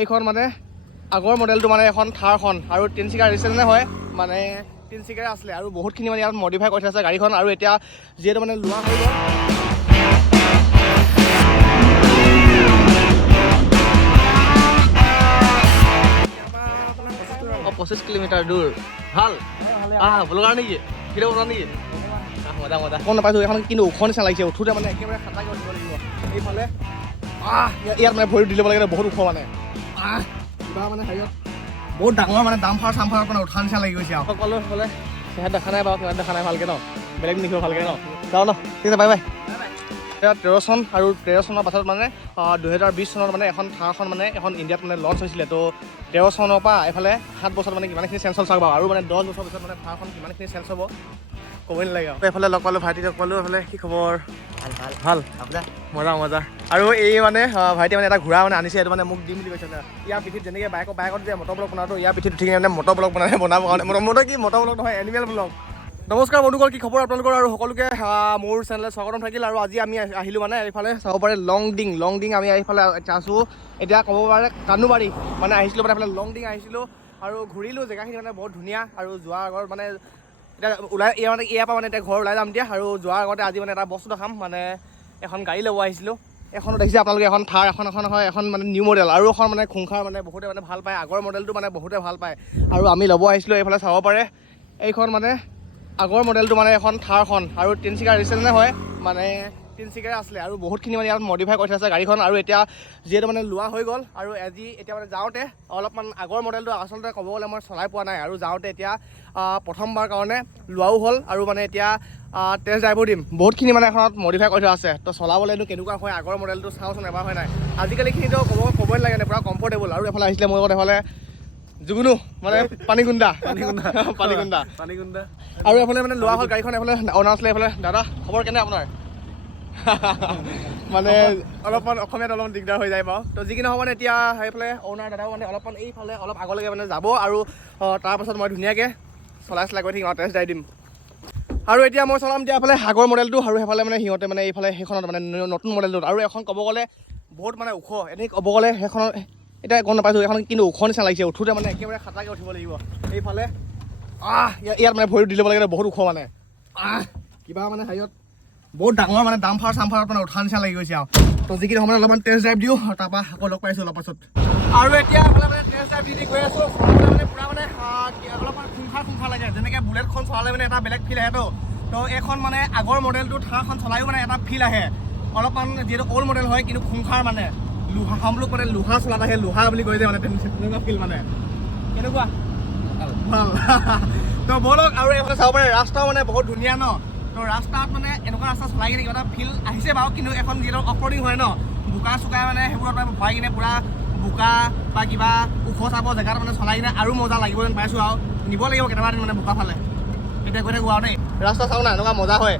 এইখন মানে আগৰ মডেলটো মানে এখন থাৰখন আৰু তিনিচুকীয়া ৰেজিষ্ট্ৰেশ্যনে হয় মানে তিনিচুকীয়াৰে আছিলে আৰু বহুতখিনি মানে ইয়াত মডিফাই কৰি আছে গাড়ীখন আৰু এতিয়া যিহেতু মানে লোৱা হৈ গ'ল 25 কিলোমিটাৰ দূৰ ভাল ব্লগাৰ নেকি ভিডিঅ' বনোৱা নেকি মজা মজা গম নাপাইছোঁ এখন কিন্তু ওখ নিচিনা লাগিছে উঠোঁতে মানে একেবাৰে খাটাকৈ উঠিব লাগিব এইফালে ইয়াত মানে ভৰি দি ল'ব লাগে বহুত ওখ মানে কিবা মানে হেৰিয়ত বহুত ডাঙৰ মানে দামফাৰ চামফাৰত মানে উঠা নিচিনা লাগি গৈছে আৰু সকলো হ'লে সেয়াত দেখা নাই বাৰু কিমান দেখা নাই ভালকৈ ন বেলেগ দেখিব ভালকৈ ন যাওঁ ন ঠিক আছে বাই বাই 13 চন আৰু 13 চনৰ পাছত মানে 2020 চনত মানে এখন থাৰখন মানে এখন ইণ্ডিয়াত মানে লঞ্চ হৈছিলে তো 13 চনৰ পৰা এইফালে 7 বছৰত মানে কিমানখিনি চেঞ্জ হ'ল চাওক বাৰু আৰু মানে 10 বছৰ পিছত মানে থাৰখন কিমানখিনি চেঞ্জ হ'ব ক'বই নালাগে আৰু এইফালে লগ পালোঁ ভাইটি লগ পালোঁ এইফালে কি খবৰ ভাল আপোনাৰ মজা মজা আৰু এই মানে ভাইটি মানে এটা ঘোঁৰা মানে আনিছে এইটো মানে মোক দিম বুলি কৈছে ইয়াৰ পিঠিত যেনেকৈ বাইকত যে মটৰ ব্লগ বনাওঁতো ইয়াৰ পিঠিত উঠি মানে মটৰ ব্লগ বনাবৰ কাৰণে মটৰ ব্লগ নহয় এনিমেল ব্লগ নমস্কাৰ বন্ধুসকল কি খবৰ আপোনালোকৰ আৰু সকলোকে মোৰ চেনেলত স্বাগতম থাকিল আৰু আজি আমি আহিলোঁ মানে এইফালে চাব পাৰে লং ডিং আমি এইফালে আছোঁ এতিয়া ক'ব পাৰে কানুবাৰী মানে আহিছিলোঁ মানে এইফালে লং ডিং আহিছিলোঁ আৰু ঘূৰিলোঁ জেগাখিনি মানে বহুত ধুনীয়া আৰু যোৱাৰ আগত মানে এতিয়া ইয়াৰ পৰা মানে এতিয়া ঘৰ ওলাই যাম এতিয়া আৰু যোৱাৰ আগতে আজি মানে এটা বস্তু দেখাম মানে এখন গাড়ী ল'ব আহিছিলোঁ এখনত দেখিছে আপোনালোকে এখন থাৰ এখন হয় এখন মানে নিউ মডেল আৰু এখন মানে খুংখাৰ মানে বহুতে মানে ভাল পায় আগৰ মডেলটো মানে বহুতে ভাল পায় আৰু আমি ল'ব আহিছিলোঁ এইফালে চাব পাৰে এইখন মানে আগৰ মডেলটো মানে এখন থাৰখন আৰু তিনিচুকীয়া ৰেজিষ্ট্ৰেশ্যনে হয় মানে তিনিচুকীয়াৰে আছিলে আৰু বহুতখিনি মানে ইয়াত মডিফাই কৰি আছে গাড়ীখন আৰু এতিয়া যিহেতু মানে লোৱা হৈ গ'ল আৰু এতিয়া মানে যাওঁতে অলপমান আগৰ মডেলটো আচলতে ক'ব গ'লে মই চলাই পোৱা নাই আৰু যাওঁতে এতিয়া প্ৰথমবাৰ কাৰণে লোৱাও হ'ল আৰু মানে এতিয়া টেষ্ট ড্ৰাইভো দিম বহুতখিনি মানে এখনত মডিফাই কৰি থোৱা আছে তো চলাবলৈনো কেনেকুৱা হয় আগৰ মডেলটো চাওঁচোন এবাৰ হয় নাই আজিকালিখিনিতো ক'বই নালাগে পুৰা কমফৰ্টেবল আৰু এইফালে আহিছিলে মোৰ লগত এইফালে জুগুনু মানে পানীগুণ্ডা আৰু এইফালে মানে লোৱা হ'ল গাড়ীখন এইফালে অনাৰ আছিলে এইফালে দাদা খবৰ কেনে আপোনাৰ মানে অলপমান অসমীয়াত অলপমান দিগদাৰ হৈ যায় বাৰু তো যিকি নহওক মানে এতিয়া সেইফালে অনাৰ দাদাও মানে অলপমান এইফালে অলপ আগলৈকে মানে যাব আৰু তাৰপাছত মই ধুনীয়াকৈ চলাই গৈ থাকিম আৰু টেষ্ট ড্ৰাইভ দিম আৰু এতিয়া মই চলাম এতিয়া এইফালে আগৰ মডেলটো আৰু সেইফালে মানে সিহঁতে মানে এইফালে সেইখনত মানে নতুন মডেলটোত আৰু এখন ক'ব গ'লে বহুত মানে ওখ এনেই ক'ব গ'লে সেইখনত এতিয়া গম নাপাইছোঁ এখন কিন্তু ওখ নিচিনা লাগিছে উঠোঁতে মানে একেবাৰে খাটাকৈ উঠিব লাগিব এইফালে ইয়াত মানে ভৰি দি ল'ব লাগে বহুত ওখ মানে কিবা মানে হেৰিয়ত বহুত ডাঙৰ মানে দামফাৰ চামফাৰত মানে উঠা নিচিনা লাগি গৈছে আৰু তো যিখিনি সময়ত অলপমান টেষ্ট ড্ৰাইভ দিওঁ তাৰপৰা আকৌ লগ পাইছোঁ অলপ পাছত আৰু এতিয়া এইফালে মানে টেষ্ট ড্ৰাইভ দি গৈ আছোঁ মানে পূৰা মানে অলপমান খুংখাৰ লাগে যেনেকৈ বুলেটখন চলালে মানে এটা বেলেগ ফিল আহেতো তো এইখন মানে আগৰ মডেলটো থাৰখন চলায়ো মানে এটা ফিল আহে অলপমান যিহেতু অল্ড মডেল হয় কিন্তু খুংখাৰ মানে লোহা হামলোক মানে লোহা চলাত আহে লোহা বুলি কৈ যে মানে তেনেকুৱা ফিল মানে কেনেকুৱা ভাল তো ব'লক আৰু এইফালে চাব পাৰে ৰাস্তাও মানে বহুত ধুনীয়া ন তো ৰাস্তাত মানে এনেকুৱা ৰাস্তা চলাই কিনে কিবা এটা ফিল আহিছে বাৰু কিন্তু এখন যিহেতু অফৰোডিং হয় ন বোকা চোকা মানে সেইবোৰত মানে ভৰাই কিনে পূৰা বোকা বা কিবা ওখ চাব জেগাত মানে চলাই কিনে আৰু মজা লাগিব যেন পাইছোঁ আৰু নিব লাগিব কেইটামান দিন মানে বোকা ফালে এতিয়া গৈ থাকোঁ আৰু দেই ৰাস্তা চাওঁ না এনেকুৱা মজা হয়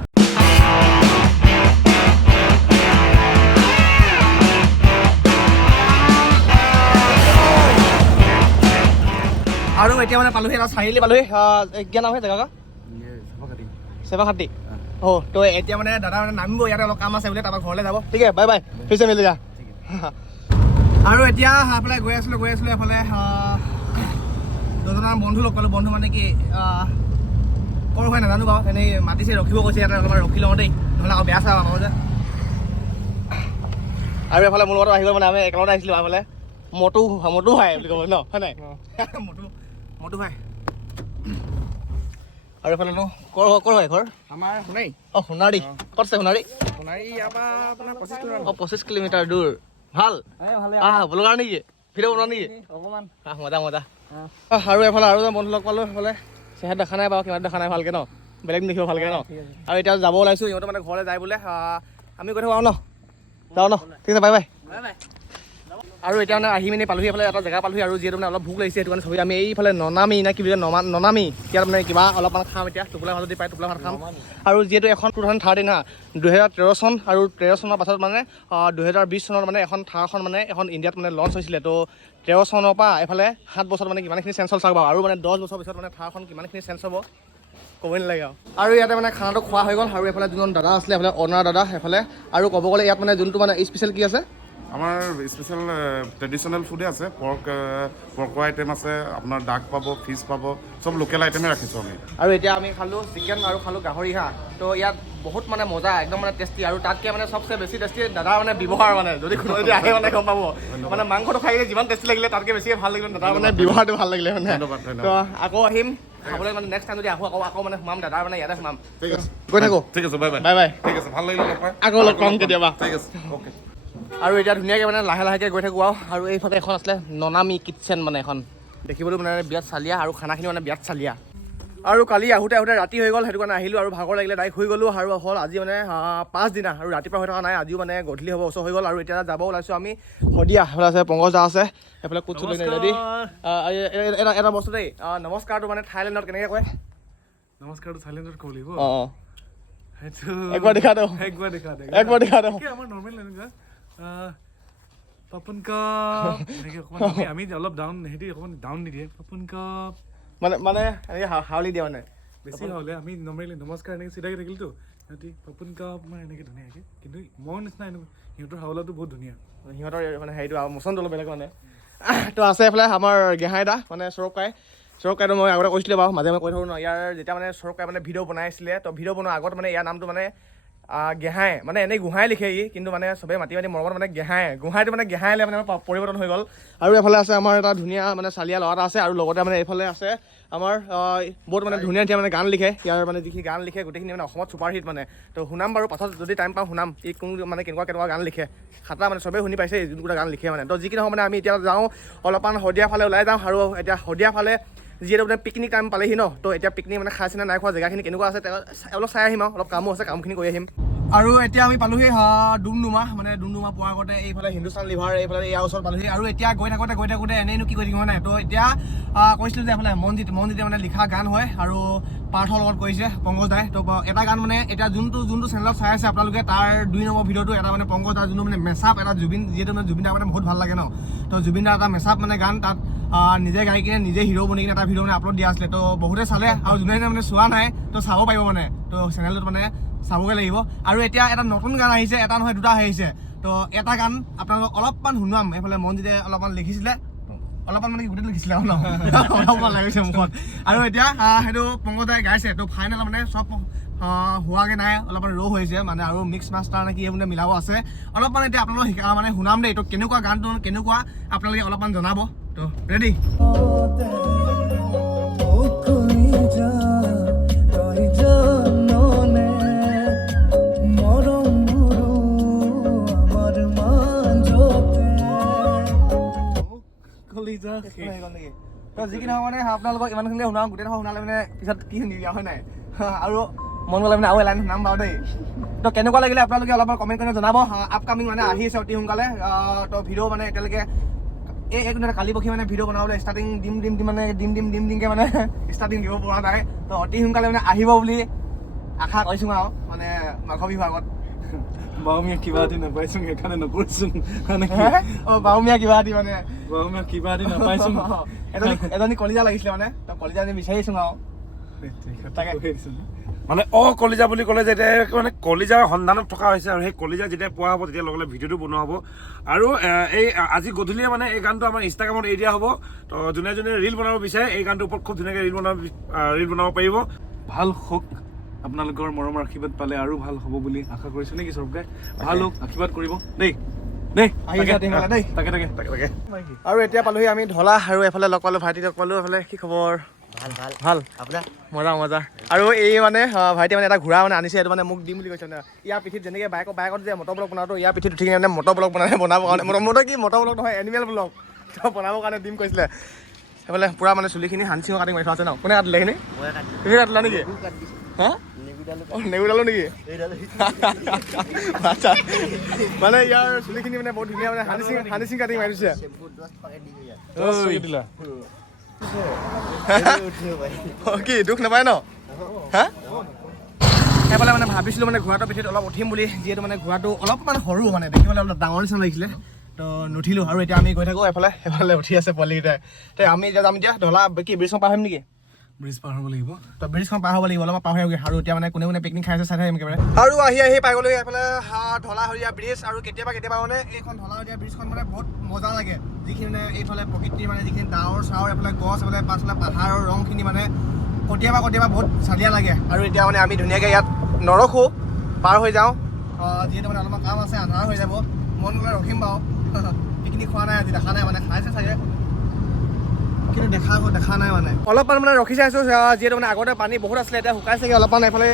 আৰু এতিয়া মানে পালোহি এটা চাৰিআলি পালোহি কি নাম হয় জেগা চেপাখাটি তো এতিয়া মানে দাদা মানে নামিব ইয়াতে অলপ কাম আছে বোলে তাৰপৰা ঘৰলৈ যাব ঠিক আছে বাই বাই ফিছে মিলি যা আৰু এতিয়া এইফালে গৈ আছিলোঁ এইফালে দুজনমান বন্ধু লগ পালোঁ বন্ধু মানে কি ক'ৰ হয় নাজানো বাৰু এনেই মাতিছে ৰখিব কৈছে ইয়াতে অলপমান ৰখি লওঁ দেই নহ'লে আকৌ বেয়া চাওঁ আমাৰ যে আৰু এইফালে মোৰ লগত আহি গ'ল মানে আমি একেলগতে আহিছিলোঁ এইফালে মটু ভাই বুলি ক'ব ন হয় নাই মটু ভাই আৰু এইফালেনো ক'ৰ হয় ঘৰ আমাৰ সোণাৰী সোণাৰী ক'ত আছে সোণাৰী ইয়াৰ পৰা আপোনাৰ 25 কিলোমিটাৰ দূৰ ভাল ব্লগাৰ নেকি ভিডিঅ' বনোৱা নেকি অকণমান মজা আৰু এইফালে আৰু বন্ধু লগ পালোঁ সেইফালে সেয়াত দেখা নাই বাৰু কিমান দেখা নাই ভালকৈ ন বেলেগ দেখিব ভালকৈ ন আৰু এতিয়া যাব ওলাইছোঁ সিহঁতে মানে ঘৰলৈ যায় বোলে আমি গৈ থাকোঁ আৰু ন যাওঁ ন ঠিক আছে বাই বাই আৰু এতিয়া মানে আহি মেলি পালোহি এইফালে এটা জেগা পালোহি আৰু যিহেতু মানে অলপ ভোক লাগিছে সেইটো কাৰণে চবেই আমি এইফালে ননামি নে কি বুলি ননামি ইয়াত মানে কিবা অলপমান খাম এতিয়া টোপোলা ভাত যদি পায় টোপোলা ভাত খাম আৰু যিহেতু এখন 2013 হা 2013 চন আৰু 13 চনৰ পাছত মানে 2020 চনত মানে এখন থাৰখন মানে এখন ইণ্ডিয়াত মানে লঞ্চ হৈছিলে তো 13 চনৰ পৰা এইফালে 7 বছৰত মানে কিমানখিনি চেঞ্জ হ'ল চাওক বাৰু আৰু মানে 10 বছৰ পিছত মানে থাৰখন কিমানখিনি চেঞ্জ হ'ব ক'বই নালাগে আৰু ইয়াতে মানে খানাটো খোৱা হৈ গ'ল আৰু এইফালে যোনজন দাদা আছিলে এইফালে অনাৰ দাদা এইফালে আৰু ক'ব গ'লে ইয়াত মানে যোনটো মানে স্পেচিয়েল কি আছে আমাৰ স্পেচিয়েল ট্ৰেডিশ্যনেল ফুডে আছে পৰ্কৰ আইটেম আছে আপোনাৰ ডাক পাব ফিছ পাব চব লোকেল আইটেমে ৰাখিছোঁ আমি আৰু এতিয়া আমি খালোঁ চিকেন আৰু খালোঁ গাহৰি হা তো ইয়াত বহুত মানে মজা একদম মানে টেষ্টি আৰু তাতকৈ মানে চবচে বেছি টেষ্টি দাদা মানে ব্যৱহাৰ মানে যদি কোনো যদি আহে মানে গম পাব মানে মাংসটো খাই যিমান টেষ্টি লাগিলে তাতকৈ বেছিয়ে ভাল লাগিলে দাদাৰ মানে ব্যৱহাৰটো ভাল লাগিলে মানে তো আকৌ আহিম খাবলৈ মানে নেক্সট টাইম যদি আহোঁ আকৌ মানে সোমাম দাদাৰ মানে ইয়াতে সোমাম ঠিক আছে গৈ থাকোঁ ঠিক আছে বাই বাই বাই বাই ঠিক আছে ভাল লাগিলে লগ পাই আকৌ লগ পাম কেতিয়াবা ঠিক আছে অ'কে আৰু এতিয়া ধুনীয়াকৈ মানে লাহে লাহেকৈ গৈ থাকোঁ আৰু এইফালে এখন আছিলে ননামি কিটচেন মানে এখন দেখিবলৈ মানে বিৰাট চালিয়া আৰু খানাখিনি মানে বিৰাট চালিয়া আৰু কালি আহোঁতে ৰাতি হৈ গ'ল সেইটো কাৰণে আহিলোঁ আৰু ভাগৰ লাগিলে ডাইৰেক্ট শুই গ'লোঁ আৰু হ'ল আজি মানে 5 দিনা আৰু ৰাতিপুৱা হৈ থকা নাই আজিও মানে গধূলি হ'ব ওচৰ হৈ গ'ল আৰু এতিয়া যাব ওলাইছোঁ আমি শদিয়া সেইফালে আছে পংকজ দা আছে সেইফালে কুট চুট লৈ ৰেডি এটা বস্তু দেই নমস্কাৰটো মানে থাইলেণ্ডত কেনেকৈ কয় নমস্কাৰটো চাইলেণ্টত ক'ব লাগিব অঁ সেইটো একবাৰ দেখা দিওঁ একবাৰ দেখা দিওঁ আমাৰ নৰ্মেল এনেকুৱা পাপন কাপ এনেকৈ অকণমান আমি অলপ ডাউন সিহঁতি অকণমান ডাউন নিদিয়ে পাপন কাপ মানে এনেকৈ হাউলি দিয়ে মানে বেছি হ'লে আমি নৰ্মেলি নমস্কাৰ এনেকৈ চিধাকৈ থাকিলতো সিহঁতি পাপন কাপ মানে এনেকৈ ধুনীয়াকৈ কিন্তু মোৰ নিচিনা এনেকুৱা সিহঁতৰ হাৱলাটো বহুত ধুনীয়া সিহঁতৰ মানে হেৰিটো মচনটো অলপ বেলেগ মানে তো আছে এইফালে আমাৰ গেহাই দা মানে সৌৰভ কাইটো মই আগতে কৈছিলোঁ বাৰু মাজে মাজে কৈ থাকোঁ ন ইয়াৰ যেতিয়া মানে সৌৰভ কাই মানে ভিডিঅ' বনাইছিলে তো ভিডিঅ' বনোৱাৰ আগত মানে ইয়াৰ নামটো মানে গেহাই মানে এনেই গোহাঁই লিখে কিন্তু মানে চবেই মাতি মৰমত মানে গোহাঁইটো মানে গেহাইলে মানে পৰিৱৰ্তন হৈ গ'ল আৰু এইফালে আছে আমাৰ এটা ধুনীয়া মানে চালিয়া ল'ৰা এটা আছে আৰু লগতে মানে এইফালে আছে আমাৰ বহুত মানে ধুনীয়া মানে গান লিখে ইয়াৰ মানে যিখিনি গান লিখে গোটেইখিনি মানে অসমত ছুপাৰ হিট মানে তো শুনাম বাৰু পাছত যদি টাইম পাওঁ শুনাম ই কোন মানে কেনেকুৱা গান লিখে খাটা মানে চবেই শুনি পাইছে যোনকেইটা গান লিখে মানে তো যিকি নহওক মানে আমি এতিয়া যাওঁ অলপমান শদিয়া ফালে ওলাই যাওঁ আৰু এতিয়া শদিয়া ফালে যিহেতু মানে পিকনিক টাইম পালেহি ন তো এতিয়া পিকনিক মানে খাইছে নে নাই খোৱা জেগাখিনি কেনেকুৱা আছে অলপ চাই আহিম আৰু অলপ কামো আছে কামখিনি কৰি আহিম আৰু এতিয়া আমি পালোহি ডুমডুমা পোৱাৰ আগতে এইফালে হিন্দুস্তান লিভাৰ এইফালে ইয়াৰ ওচৰত পালোহি আৰু এতিয়া গৈ থাকোঁতে এনেইনো কি কৰি থাকিব নাই তো এতিয়া কৈছিলোঁ যে এইফালে মনজিতে মানে লিখা গান হয় আৰু পাৰ্থৰ লগত কৰিছে পংকজ দাই তো এটা গান মানে এতিয়া যোনটো চেনেলত চাই আছে আপোনালোকে তাৰ 2 নম্বৰ ভিডিঅ'টো এটা মানে পংকজ দাৰ যোনটো মানে মেছআপ এটা যিহেতু মানে জুবিন দাৰ মানে বহুত ভাল লাগে ন তো জুবিন দাৰ এটা মেছআপ মানে গান তাত নিজে গাই কিনে নিজে হিৰ' বনি কিনে এটা ভিডিঅ' মানে আপলোড দিয়া আছিলে তো বহুতে চালে আৰু যোনে মানে চোৱা নাই তো চাব পাৰিব মানে তো চেনেলটোত মানে চাবগৈ লাগিব আৰু এতিয়া এটা নতুন গান আহিছে এটা নহয় দুটা আহিছে তো এটা গান আপোনালোকক অলপমান শুনাম এইফালে মনজিতে অলপমান লিখিছিলে অলপমান মানে গোটেই লিখিছিলে অলপমান লাগিছে মুখত আৰু এতিয়া সেইটো পংকজ দাই গাইছে তো ফাইনেল মানে চব হোৱাগৈ নাই অলপমান ল' হৈছে মানে আৰু মিক্স মাষ্টাৰ নে কি মানে মিলাব আছে অলপমান এতিয়া আপোনালোকক মানে শুনাম দেই তো কেনেকুৱা গানটো কেনেকুৱা আপোনালোকে অলপমান জনাব তো ৰেডি যিকি নহওক মানে আপোনালোকক ইমানখিনি শুনাওঁ গোটেই নহয় শুনালে মানে পিছত কি শুনি দিয়া হয় নাই আৰু মন গ'লে মানে আৰু এলাইন শুনাম বাৰু দেই তো কেনেকুৱা লাগিলে আপোনালোকে অলপমান কমেণ্ট কৰি জনাব আপকামিং মানে আহি আছে অতি সোনকালে তো ভিডিঅ' মানে এতিয়ালৈকে কালি পৰহি মানে ভিডিঅ' বনাবলৈ ষ্টাৰ্টিং দিমকৈ মানে ষ্টাৰ্টিং দিব পৰা নাই তো অতি সোনকালে মানে আহিব বুলি আশা কৰিছোঁ আৰু মানে মাঘ বিভাগত বাউমীয়া কিবা এটি নাপাইছোঁ সেইকাৰণে নকৰিছোঁ বাউমীয়া কিবা এটি মানে বাউমীয়া কিবা এটি নাপাইছোঁ এজনী কলিজা লাগিছিলে মানে তো কলিজা এজনী বিচাৰিছোঁ আৰু তাকে মানে কলিজা বুলি ক'লে যেতিয়া মানে কলিজাৰ সন্ধানত থকা হৈছে আৰু সেই কলিজা যেতিয়া পোৱা হ'ব তেতিয়া লগে লগে ভিডিঅ'টো বনোৱা হ'ব আৰু এই আজি গধূলিয়ে মানে এই গানটো আমাৰ ইনষ্টাগ্ৰামত এৰি দিয়া হ'ব তো যোনে ৰীল বনাব বিচাৰে এই গানটোৰ ওপৰত খুব ধুনীয়াকৈ ৰীল বনাব পাৰিব ভাল হওক আপোনালোকৰ মৰমৰ আশীৰ্বাদ পালে আৰু ভাল হ'ব বুলি আশা কৰিছোঁ নেকি সৌৰভ দাই ভাল হওক আশীৰ্বাদ কৰিব দেই তাকে আৰু এতিয়া পালোহি আমি ঢলা আৰু এফালে লগ পালোঁ ভাইটি লগ পালোঁ এফালে কি খবৰ ভাল আপোনাৰ মজা আৰু এই মানে ভাইটি মানে এটা ঘোঁৰা মানে আনিছে এইটো মানে মোক দিম বুলি কৈছে মানে ইয়াৰ পিঠিত যেনেকৈ বাইকত যে মটৰ ব্লগ বনাওঁতো ইয়াৰ পিঠিত উঠি কিনে মানে মটৰ ব্লগ বনাবৰ কাৰণে মটৰ ব্লগ নহয় এনিমেল ব্লগ বনাবৰ কাৰণে দিম কৈছিলে সেইফালে পূৰা মানে চুলিখিনি হানচিঙৰ কাটিং মাৰি থোৱা আছে ন কোনে কাটিলে এইখিনি তুমি কাটিলা নেকি হা নেগুডালো নেকি আচ্ছা মানে ইয়াৰ চুলিখিনি মানে বহুত ধুনীয়া মানে হানিচিং কাটিং মাৰি দিছে কি দুখ নাপায় ন হা সেইফালে মানে ভাবিছিলোঁ মানে ঘোঁৰাটোৰ পিঠিত অলপ উঠিম বুলি যিহেতু মানে ঘোঁৰাটো অলপমান সৰু মানে দেখিবলৈ অলপ ডাঙৰ নিচিনা লাগিছিলে তো নুঠিলোঁ আৰু এতিয়া আমি গৈ থাকোঁ সেইফালে উঠি আছে পোৱালিকেইটাই আমি এতিয়া যাম এতিয়া ঢলা কি ব্ৰিজখন পাৰ হ'ম নেকি ব্ৰিজ পাৰ হ'ব লাগিব তো ব্ৰিজখন পাৰ হ'ব লাগিব অলপ পাৰ হৈ আৰু এতিয়া মানে কোনে পিকনিক খাই আছে চাই থাকিম একেবাৰে আৰু আহি পাই গ'লো এইফালে ঢলাশৰীয়া ব্ৰিজ আৰু কেতিয়াবা মানে এইখন ঢলাশৰীয়া ব্ৰিজখন মানে বহুত মজা লাগে যিখিনি মানে এইফালে প্ৰকৃতিৰ মানে যিখিনি ডাৱৰ চাৱৰ এইফালে গছ এইফালে পাছফালে পাহাৰৰ ৰংখিনি মানে কেতিয়াবা বহুত চালিয়া লাগে আৰু এতিয়া মানে আমি ধুনীয়াকৈ ইয়াত নৰখো পাৰ হৈ যাওঁ যিহেতু মানে অলপমান কাম আছে আন্ধাৰ হৈ যাব মন গ'লে ৰখিম বাৰু পিকনিক খোৱা নাই আজি দেখা নাই মানে খাইছে চাগে কিন্তু দেখা নাই মানে অলপমান মানে ৰখি চাইছোঁ যিহেতু মানে আগতে পানী বহুত আছিলে এতিয়া শুকাইছেগৈ অলপমান এইফালে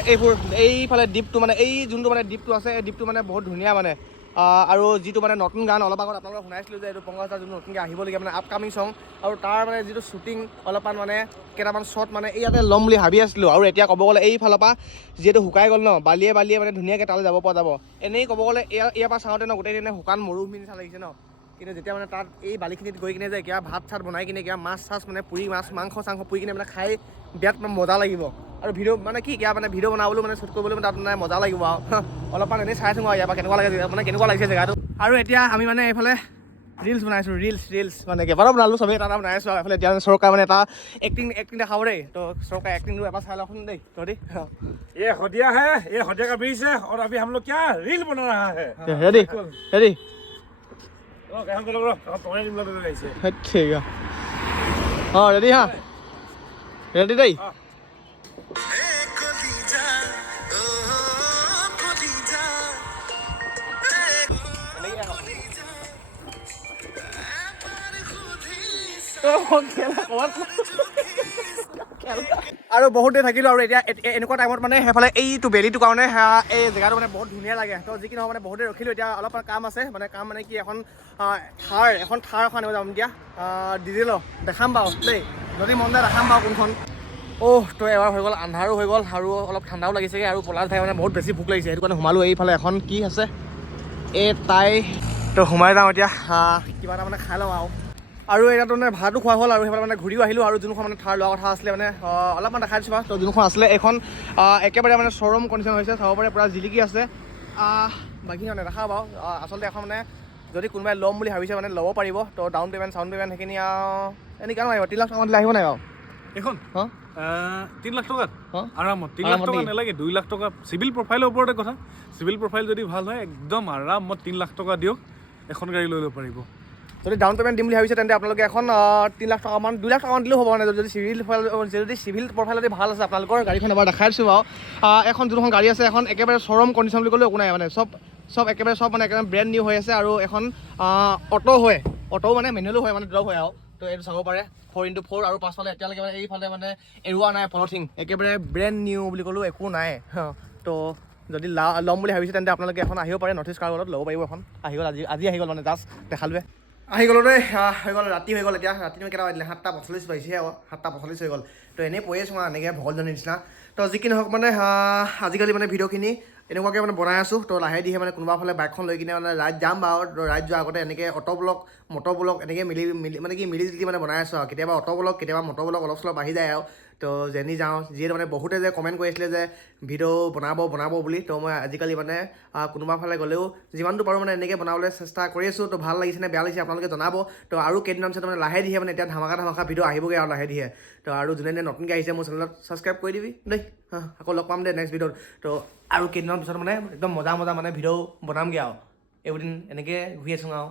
এইফালে দ্বীপটো মানে এই যোনটো মানে দ্বীপটো আছে এই দ্বীপটো মানে বহুত ধুনীয়া মানে আৰু যিটো মানে নতুন গান অলপ আগত আপোনালোকক শুনাইছিলোঁ যে এইটো পংকজ দাৰ যোনটো নতুনকৈ আহিবলগীয়া মানে আপকামিং চং আৰু তাৰ মানে যিটো শ্বুটিং অলপমান মানে কেইটামান শ্বট মানে ইয়াতে ল'ম বুলি ভাবি আছিলোঁ আৰু এতিয়া ক'ব গ'লে এইফালৰ পৰা যিহেতু শুকাই গ'ল ন বালিয়ে মানে ধুনীয়াকৈ তালৈ যাব পৰা যাব এনেই ক'ব গ'লে ইয়াৰ পৰা চাওঁতে ন গোটেই দিনে শুকান মৰুভূমি নিচিনা লাগিছে ন কিন্তু যেতিয়া মানে তাত এই বালিখিনিত গৈ কিনে যে কিবা ভাত চাত বনাই কিনে কিবা মাছ চাছ মানে পুৰি মাংস চাংস পুৰি কিনে মানে খাই বিৰাট মজা লাগিব আৰু ভিডিঅ' মানে কি কিবা মানে ভিডিঅ' বনাবলৈ মানে শ্বুট কৰিবলৈ মানে তাত মানে মজা লাগিব আৰু অলপমান এনেই চাইছোঁ আৰু ইয়াৰ পৰা কেনেকুৱা লাগে মানে কেনেকুৱা লাগিছে জেগাটো আৰু এতিয়া আমি মানে এইফালে ৰিলছ বনাইছোঁ ৰিলছ মানে কেইবাটাও বনালোঁ চবেই এটা বনাই আছোঁ আৰু এইফালে এতিয়া চৰকাৰ মানে এটা এক্টিং দেখাব দেই তো চৰকাৰ এক্টিংটো এবাৰ চাই লওকচোন দেই তহঁতি ये हदिया है ये हदिया का ब्रिज है और अभी हम लोग क्या रील बना रहा है रेडी हम लोग ঠিক ৰেডি হা ৰেডি দেই আৰু বহুত দেৰি থাকিলোঁ আৰু এতিয়া এনেকুৱা টাইমত মানে সেইফালে এইটো বেলিটোৰ কাৰণে এই জেগাটো মানে বহুত ধুনীয়া লাগে তো যি কি নহওক মানে বহুত দেৰি ৰখিলোঁ এতিয়া অলপমান কাম আছে মানে কাম মানে কি এখন থাৰ এখন আনিব যাম এতিয়া ডিজেলৰ দেখাম বাৰু দেই যদি মন যায় দেখাম বাৰু কোনখন তো এবাৰ হৈ গ'ল আন্ধাৰো হৈ গ'ল আৰু অলপ ঠাণ্ডাও লাগিছেগৈ আৰু পলাশ ঠাই মানে বহুত বেছি ভোক লাগিছে সেইটো কাৰণে সোমালোঁ এইফালে এখন কি আছে তো সোমাই যাওঁ এতিয়া কিবা এটা মানে খাই লওঁ আৰু এতিয়াতো মানে ভাতো খোৱা হ'ল আৰু সেইফালে মানে ঘূৰিও আহিলোঁ আৰু যোনখন মানে থাৰ লোৱা কথা আছিলে মানে অলপমান দেখাই দিছোঁ বাৰু তো যোনখন আছিলে এইখন একেবাৰে মানে শ্ব'ৰুম কণ্ডিশ্যন হৈছে চাব পাৰে পূৰা জিলিকি আছে বাকী নেদেখাওঁ বাৰু আচলতে এখন মানে যদি কোনোবাই ল'ম বুলি ভাবিছে মানে ল'ব পাৰিব তো ডাউন পে'মেণ্ট সেইখিনি এনেকৈ লাগিব 3 লাখ টকা দিলে আহিব নাই বাৰু এইখন 3 লাখ টকাত আৰামত 3 লাখ টকা নালাগে 2 লাখ টকা চিভিল প্ৰফাইলৰ ওপৰতে কথা চিভিল প্ৰফাইল যদি ভাল হয় একদম আৰামত 3 লাখ টকা দিয়ক এখন গাড়ী লৈ ল'ব পাৰিব যদি ডাউন পে'মেণ্ট দিম বুলি ভাবিছে তেন্তে আপোনালোকে এখন 3 লাখ টকামান 2 লাখ টকামান দিলেও হ'ব মানে যদি চিভিল প্ৰফাইল যদি ভাল আছে আপোনালোকৰ গাড়ীখন এবাৰ দেখাই দিছোঁ বাৰু এখন যোনখন গাড়ী আছে এখন একেবাৰে শ্ব'ৰুম কণ্ডিশ্যন বুলি ক'লেও একো নাই মানে চব একেবাৰে মানে একেবাৰে ব্ৰেণ্ড নিউ হৈ আছে আৰু এখন অটো মানে মেনুৱেলো হয় মানে ড্ৰপ হয় আৰু তো এইটো চাব পাৰে 4x4 আৰু পাছফালে এতিয়ালৈকে মানে এইফালে মানে এৰুৱা নাই পলিথিন একেবাৰে ব্ৰেণ্ড নিউ বুলি ক'লেও একো নাই তো যদি ল'ম বুলি ভাবিছে তেন্তে আপোনালোকে এখন আহিব পাৰে নৰ্থ ইষ্ট কাৰ ৱৰ্ল্ডত ল'ব পাৰিব এখন আহি গ'ল আজি আহি গ'ল মানে জাষ্ট দেখালোৱে আহি গ'লো দেই হৈ গ'ল ৰাতি হৈ গ'ল এতিয়া ৰাতি কেইটা বাজিলে 7:45 বাজিছে 7:45 হৈ গ'ল তো এনেই পৰি আছোঁ এনেকৈ ভগলজনীৰ নিচিনা তো যি কি নহওক মানে আজিকালি মানে ভিডিঅ'খিনি এনেকুৱাকৈ মানে বনাই আছোঁ তো লাহে দিহে মানে কোনোবা ফালে বাইকখন লৈ কিনে মানে ৰাইড যাম বাৰু ৰাইড যোৱাৰ আগতে এনেকৈ অটো ব্লগ মটৰ ব্লগ এনেকৈ মিলি জুলি মানে বনাই আছোঁ আৰু কেতিয়াবা অটো ব্লগ কেতিয়াবা মটৰ ব্লগ অলপ চলপ আহি যায় আৰু তো যেনি যাওঁ যিহেতু মানে বহুতে যে কমেণ্ট কৰি আছিলে যে ভিডিঅ' বনাব বুলি তো মই আজিকালি মানে কোনোবা ফালে গ'লেও যিমানটো পাৰোঁ মানে এনেকৈ বনাবলৈ চেষ্টা কৰি আছোঁ তো ভাল লাগিছে নে বেয়া লাগিছে আপোনালোকে জনাব তো আৰু কেইদিনমান পিছত মানে লাহে দিহে মানে এতিয়া ধামাকা ভিডিঅ' আহিবগৈ আৰু লাহে দিহে তো আৰু যোনে নতুনকৈ আহিছে মোৰ চেনেলত ছাবস্ক্ৰাইব কৰি দিবি দেই আকৌ লগ পাম দেই নেক্সট ভিডিঅ'ত তো আৰু কেইদিনমান পিছত মানে একদম মজা মানে ভিডিঅ' বনামগৈ আৰু এইকেইদিন এনেকৈ ঘূৰি আছোঁ আৰু